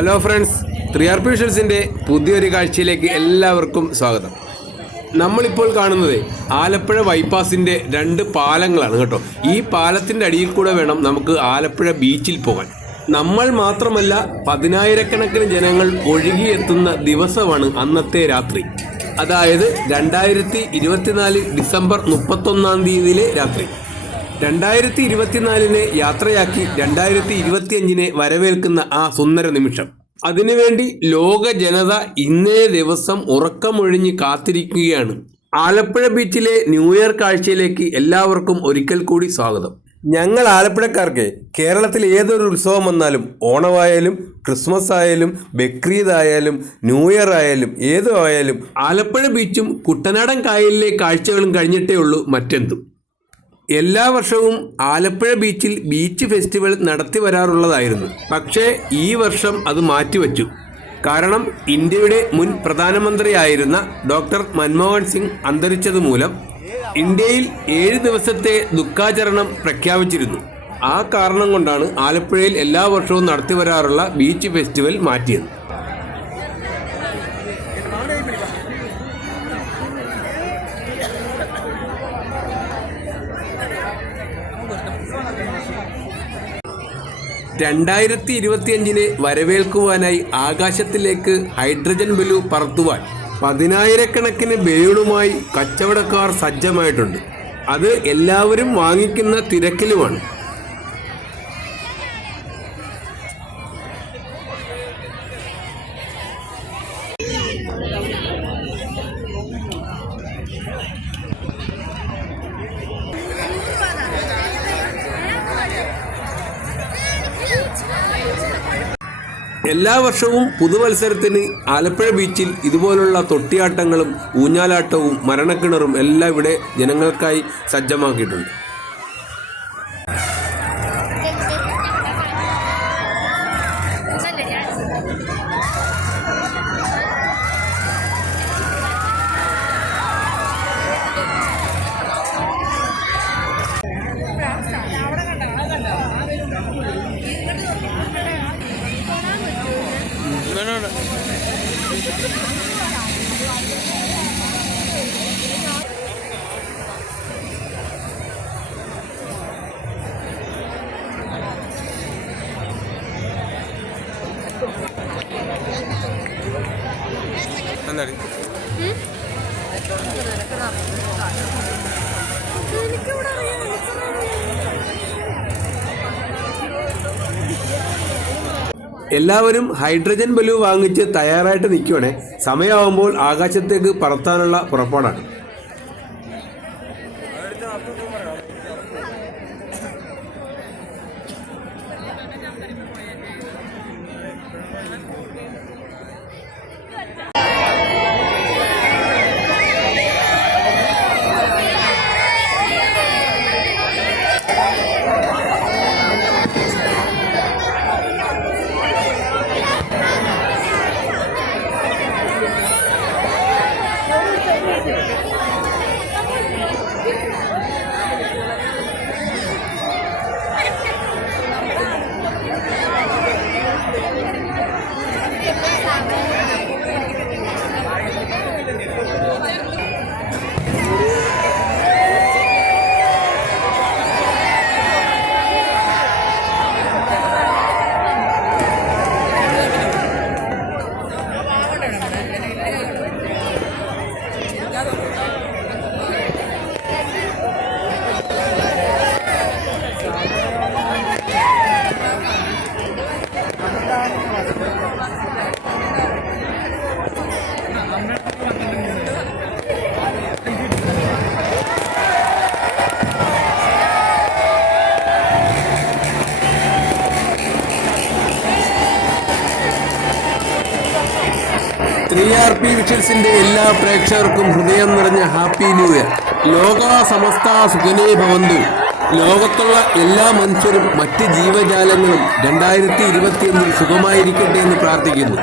Hello friends, 3RP വിഷ്വൽസിൻ്റെ പുതിയൊരു കാഴ്ചയിലേക്ക് എല്ലാവർക്കും സ്വാഗതം. നമ്മളിപ്പോൾ കാണുന്നത് ആലപ്പുഴ ബൈപ്പാസിൻ്റെ 2 പാലങ്ങളാണ് കേട്ടോ. ഈ പാലത്തിൻ്റെ അടിയിൽ കൂടെ വേണം നമുക്ക് ആലപ്പുഴ ബീച്ചിൽ പോകാൻ. നമ്മൾ മാത്രമല്ല, 10,000-കണക്കിന് ജനങ്ങൾ ഒഴുകിയെത്തുന്ന ദിവസമാണ് അന്നത്തെ രാത്രി. അതായത് 2024 ഡിസംബർ 31-ാം തീയതിയിലെ രാത്രി. 2024-നെ യാത്രയാക്കി 2025-നെ വരവേൽക്കുന്ന ആ സുന്ദര നിമിഷം. അതിനുവേണ്ടി ലോക ജനത ഇന്നേ ദിവസം ഉറക്കമൊഴിഞ്ഞ് കാത്തിരിക്കുകയാണ്. ആലപ്പുഴ ബീച്ചിലെ ന്യൂ ഇയർ കാഴ്ചയിലേക്ക് എല്ലാവർക്കും ഒരിക്കൽ കൂടി സ്വാഗതം. ഞങ്ങൾ ആലപ്പുഴക്കാർക്ക് കേരളത്തിൽ ഏതൊരു ഉത്സവം വന്നാലും, ഓണമായാലും ക്രിസ്മസ് ആയാലും ബക്രീദ് ആയാലും ന്യൂ ഇയർ ആയാലും ഏതോ ആയാലും ആലപ്പുഴ ബീച്ചും കുട്ടനാടൻ കായലിലെ കാഴ്ചകളും കഴിഞ്ഞിട്ടേ ഉള്ളൂ മറ്റെന്തും. എല്ലാ വർഷവും ആലപ്പുഴ ബീച്ചിൽ ബീച്ച് ഫെസ്റ്റിവൽ നടത്തി വരാറുള്ളതായിരുന്നു. പക്ഷേ ഈ വർഷം അത് മാറ്റിവെച്ചു. കാരണം ഇന്ത്യയുടെ മുൻ പ്രധാനമന്ത്രിയായിരുന്ന ഡോക്ടർ മൻമോഹൻ സിംഗ് അന്തരിച്ചതുമൂലം ഇന്ത്യയിൽ 7 ദിവസത്തെ ദുഃഖാചരണം പ്രഖ്യാപിച്ചിരുന്നു. ആ കാരണം കൊണ്ടാണ് ആലപ്പുഴയിൽ എല്ലാ വർഷവും നടത്തി വരാറുള്ള ബീച്ച് ഫെസ്റ്റിവൽ മാറ്റിയത്. നെ വരവേൽക്കുവാനായി ആകാശത്തിലേക്ക് ഹൈഡ്രജൻ ബലൂ പറത്തുവാൻ 10,000-കണക്കിന് ബലൂണുമായി കച്ചവടക്കാർ സജ്ജമായിട്ടുണ്ട്. അത് എല്ലാവരും വാങ്ങിക്കുന്ന തിരക്കിലുമാണ്. എല്ലാ വർഷവും പുതുവത്സരത്തിന് ആലപ്പുഴ ബീച്ചിൽ ഇതുപോലുള്ള തൊട്ടിയാട്ടങ്ങളും ഊഞ്ഞാലാട്ടവും മരണക്കിണറും എല്ലാം ഇവിടെ ജനങ്ങൾക്കായി സജ്ജമാക്കിയിട്ടുണ്ട്. എല്ലാവരും ഹൈഡ്രജൻ ബലൂ വാങ്ങിച്ച് തയ്യാറായിട്ട് നിൽക്കുകയാണ്. സമയമാകുമ്പോൾ ആകാശത്തേക്ക് പറത്താനുള്ള പുറപ്പാടാണ്. വിഷ്വൽസിന്റെ എല്ലാ പ്രേക്ഷകർക്കും ഹൃദയം നിറഞ്ഞ ഹാപ്പി ന്യൂ ഇയർ. ലോക സമസ്ത സുഖനേ ഭവന്തു. ലോകത്തുള്ള എല്ലാ മനുഷ്യരും മറ്റ് ജീവജാലങ്ങളും 2025 സുഖമായിരിക്കട്ടെ എന്ന് പ്രാർത്ഥിക്കുന്നു.